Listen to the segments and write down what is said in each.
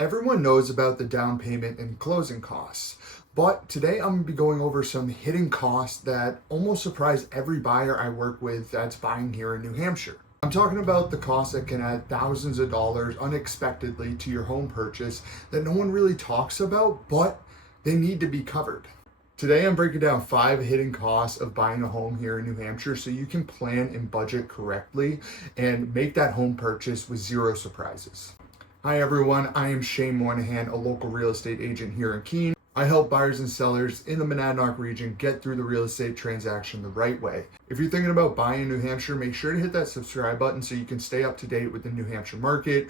Everyone knows about the down payment and closing costs, but today I'm going to be going over some hidden costs that almost surprise every buyer I work with that's buying here in New Hampshire. I'm talking about the costs that can add thousands of dollars unexpectedly to your home purchase that no one really talks about, but they need to be covered. Today I'm breaking down 5 hidden costs of buying a home here in New Hampshire so you can plan and budget correctly and make that home purchase with zero surprises. Hi everyone, I am Shane Moynihan, a local real estate agent here in Keene. I help buyers and sellers in the Monadnock region get through the real estate transaction the right way. If you're thinking about buying in New Hampshire, make sure to hit that subscribe button so you can stay up to date with the New Hampshire market,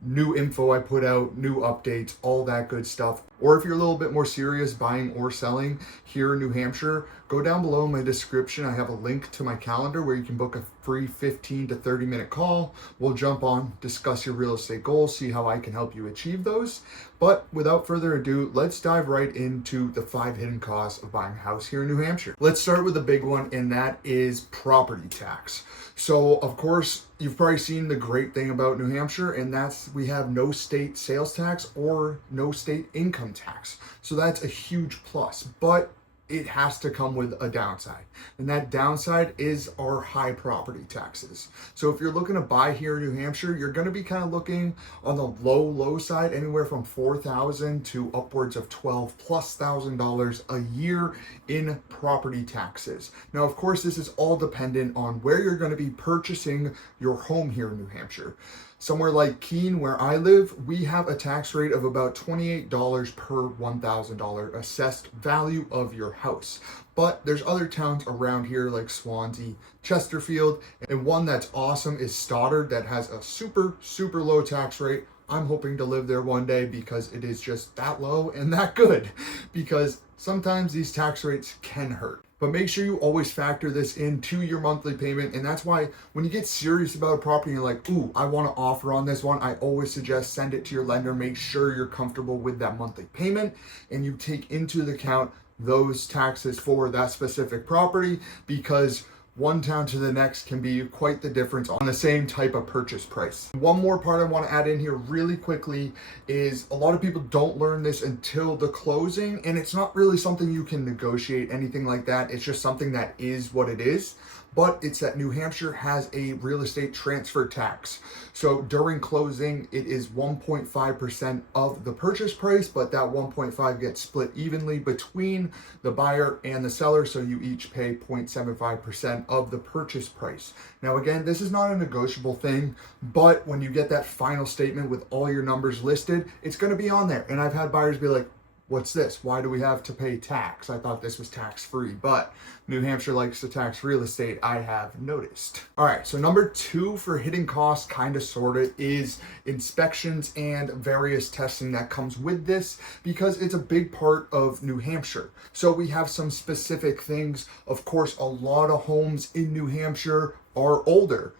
new info I put out, new updates, all that good stuff. Or if you're a little bit more serious buying or selling here in New Hampshire, go down below in my description. I have a link to my calendar where you can book a free 15 to 30 minute call. We'll jump on, discuss your real estate goals, see how I can help you achieve those. But without further ado, let's dive right into the 5 hidden costs of buying a house here in New Hampshire. Let's start with the big one, and that is property tax. So of course, you've probably seen the great thing about New Hampshire, and that's we have no state sales tax or no state income tax. So that's a huge plus, but it has to come with a downside. And that downside is our high property taxes. So if you're looking to buy here in New Hampshire, you're gonna be kind of looking on the low side, anywhere from $4,000 to upwards of $12,000+ a year in property taxes. Now, of course, this is all dependent on where you're gonna be purchasing your home here in New Hampshire. Somewhere like Keene, where I live, we have a tax rate of about $28 per $1,000 assessed value of your house. But there's other towns around here like Swansea, Chesterfield, and one that's awesome is Stoddard that has a super low tax rate. I'm hoping to live there one day because it is just that low and that good, because sometimes these tax rates can hurt. But make sure you always factor this into your monthly payment. And that's why when you get serious about a property, you're like, ooh, I want to offer on this one, I always suggest send it to your lender. Make sure you're comfortable with that monthly payment and you take into account those taxes for that specific property, because one town to the next can be quite the difference on the same type of purchase price. One more part I want to add in here really quickly is a lot of people don't learn this until the closing, and it's not really something you can negotiate, anything like that. It's just something that is what it is. But it's that New Hampshire has a real estate transfer tax. So during closing, it is 1.5% of the purchase price, but that 1.5 gets split evenly between the buyer and the seller. So you each pay 0.75% of the purchase price. Now, again, this is not a negotiable thing, but when you get that final statement with all your numbers listed, it's going to be on there. And I've had buyers be like, what's this? Why do we have to pay tax? I thought this was tax-free, but New Hampshire likes to tax real estate, I have noticed. All right, so number 2 for hidden costs, kind of sorted, is inspections and various testing that comes with this, because it's a big part of New Hampshire. So we have some specific things. Of course, a lot of homes in New Hampshire are older.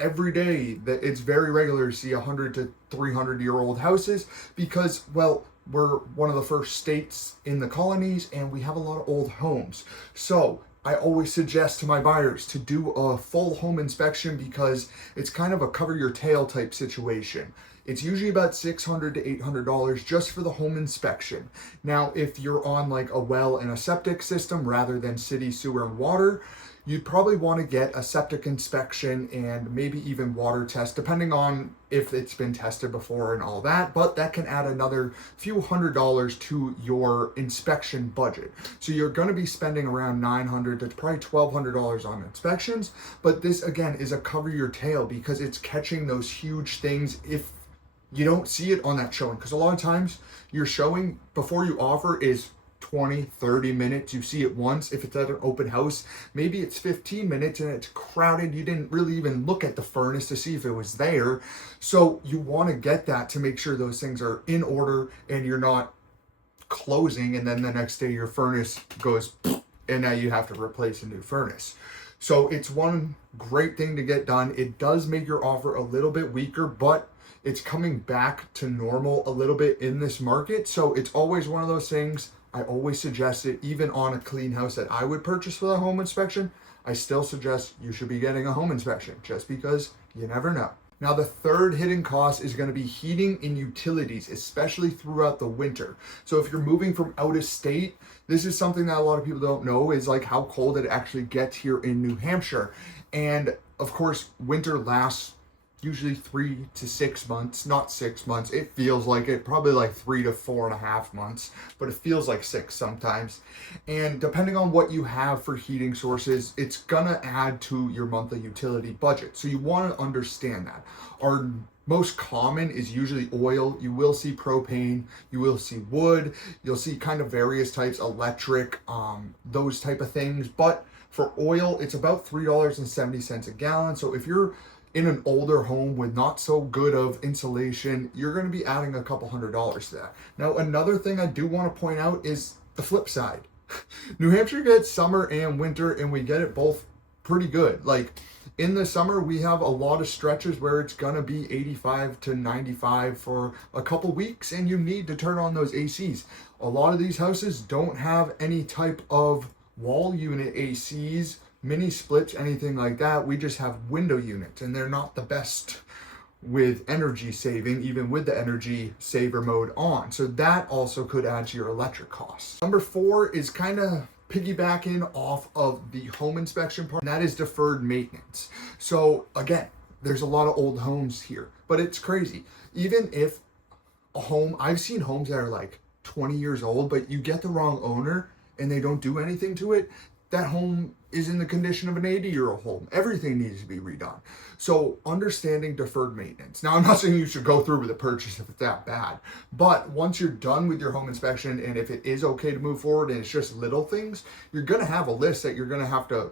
Every day that it's very regular to see 100 to 300-year-old houses because, well, we're one of the first states in the colonies and we have a lot of old homes. So I always suggest to my buyers to do a full home inspection because it's kind of a cover your tail type situation. It's usually about $600 to $800 just for the home inspection. Now, if you're on like a well and a septic system rather than city sewer and water, you'd probably want to get a septic inspection and maybe even water test, depending on if it's been tested before and all that, but that can add another few $100s to your inspection budget. So you're going to be spending around $900 to probably $1,200 on inspections, but this again is a cover your tail because it's catching those huge things if you don't see it on that showing. Because a lot of times your showing before you offer is 20-30 minutes. You see it once. If it's at an open house, maybe it's 15 minutes and it's crowded. You didn't really even look at the furnace to see if it was there. So you want to get that to make sure those things are in order and you're not closing and then the next day your furnace goes and now you have to replace a new furnace. So it's one great thing to get done. It does make your offer a little bit weaker, but it's coming back to normal a little bit in this market. So it's always one of those things. I always suggest it, even on a clean house that I would purchase for the home inspection, I still suggest you should be getting a home inspection just because you never know. Now, the third hidden cost is going to be heating and utilities, especially throughout the winter. So if you're moving from out of state, this is something that a lot of people don't know is like how cold it actually gets here in New Hampshire. And of course, winter lasts usually 3 to 6 months, not 6 months. It feels like it, probably like 3 to 4.5 months, but it feels like 6 sometimes. And depending on what you have for heating sources, it's gonna add to your monthly utility budget. So you want to understand that. Our most common is usually oil. You will see propane, you will see wood, you'll see kind of various types, electric, those type of things. But for oil, it's about $3.70 a gallon. So if you're in an older home with not so good of insulation, you're going to be adding a couple $100s to that. Now, another thing I do want to point out is the flip side. New Hampshire gets summer and winter, and we get it both pretty good. Like in the summer, we have a lot of stretches where it's going to be 85 to 95 for a couple weeks, and you need to turn on those ACs. A lot of these houses don't have any type of wall unit ACs, mini splits, anything like that. We just have window units, and they're not the best with energy saving, even with the energy saver mode on. So that also could add to your electric costs. Number 4 is kind of piggybacking off of the home inspection part, and that is deferred maintenance. So again, there's a lot of old homes here, but it's crazy. Even if a home, I've seen homes that are like 20 years old, but you get the wrong owner and they don't do anything to it, that home is in the condition of an 80-year-old home. Everything needs to be redone. So understanding deferred maintenance. Now, I'm not saying you should go through with a purchase if it's that bad, but once you're done with your home inspection, and if it is okay to move forward and it's just little things, you're going to have a list that you're going to have to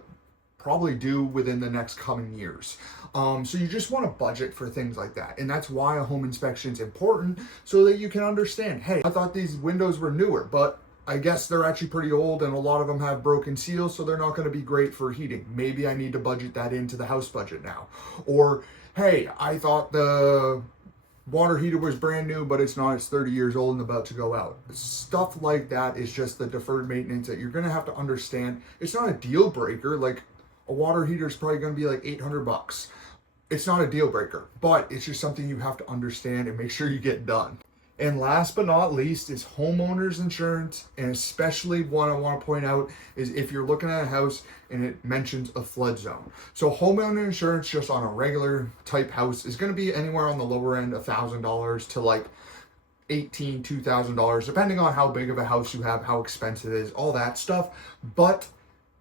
probably do within the next coming years. So you just want to budget for things like that. And that's why a home inspection is important, so that you can understand, hey, I thought these windows were newer, but I guess they're actually pretty old, and a lot of them have broken seals, so they're not going to be great for heating. Maybe I need to budget that into the house budget now. Or, hey, I thought the water heater was brand new, but it's not. It's 30 years old and about to go out. Stuff like that is just the deferred maintenance that you're going to have to understand. It's not a deal breaker. Like a water heater is probably going to be like $800. It's not a deal breaker, but it's just something you have to understand and make sure you get done. And last but not least is homeowners insurance, and especially one I want to point out is if you're looking at a house and it mentions a flood zone. So homeowner insurance just on a regular type house is going to be anywhere on the lower end, $1,000 to like $2,000, depending on how big of a house you have, how expensive it is, all that stuff. But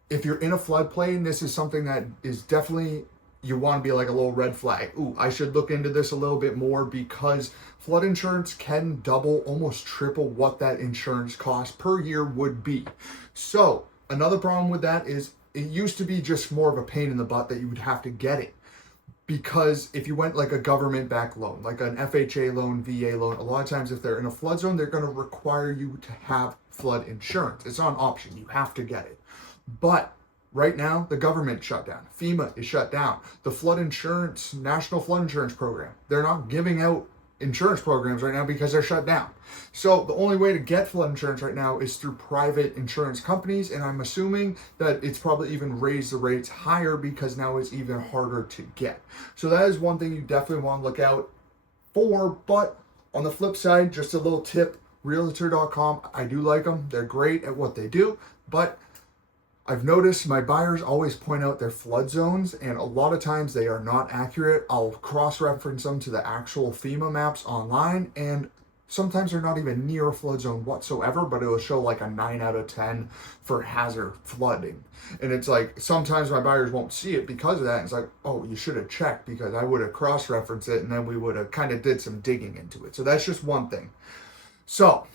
if you're in a floodplain, this is something that is definitely, you want to be like a little red flag. Ooh, I should look into this a little bit more, because flood insurance can double, almost triple what that insurance cost per year would be. So another problem with that is it used to be just more of a pain in the butt that you would have to get it. Because if you went like a government-backed loan, like an FHA loan, VA loan, a lot of times if they're in a flood zone, they're going to require you to have flood insurance. It's not an option. You have to get it. But right now, the government shut down. FEMA is shut down. The flood insurance, National Flood Insurance Program, they're not giving out insurance programs right now because they're shut down. So the only way to get flood insurance right now is through private insurance companies, and I'm assuming that it's probably even raised the rates higher because now it's even harder to get. So that is one thing you definitely want to look out for. But on the flip side, just a little tip, realtor.com, I do like them. They're great at what they do, but I've noticed my buyers always point out their flood zones, and a lot of times they are not accurate. I'll cross-reference them to the actual FEMA maps online, and sometimes they're not even near a flood zone whatsoever, but it will show like a 9 out of 10 for hazard flooding. And it's like, sometimes my buyers won't see it because of that. And it's like, oh, you should have checked, because I would have cross-referenced it, and then we would have kind of did some digging into it. So that's just one thing. So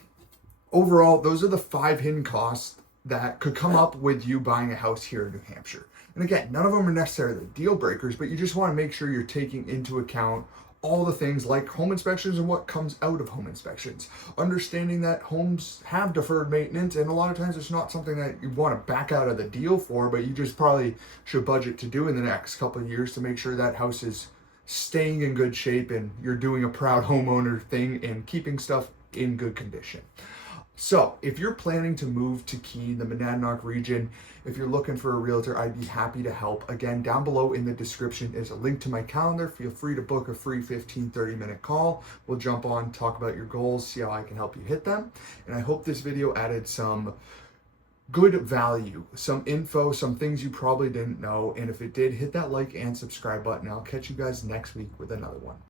overall, those are the 5 hidden costs that could come up with you buying a house here in New Hampshire. And again, none of them are necessarily deal breakers, but you just want to make sure you're taking into account all the things like home inspections and what comes out of home inspections. Understanding that homes have deferred maintenance, and a lot of times it's not something that you want to back out of the deal for, but you just probably should budget to do in the next couple of years to make sure that house is staying in good shape and you're doing a proud homeowner thing and keeping stuff in good condition. So, if you're planning to move to Keene, the Monadnock region, if you're looking for a realtor, I'd be happy to help. Again, down below in the description is a link to my calendar. Feel free to book a free 15-30 minute call. We'll jump on, talk about your goals, see how I can help you hit them. And I hope this video added some good value, some info, some things you probably didn't know. And if it did, hit that like and subscribe button. I'll catch you guys next week with another one.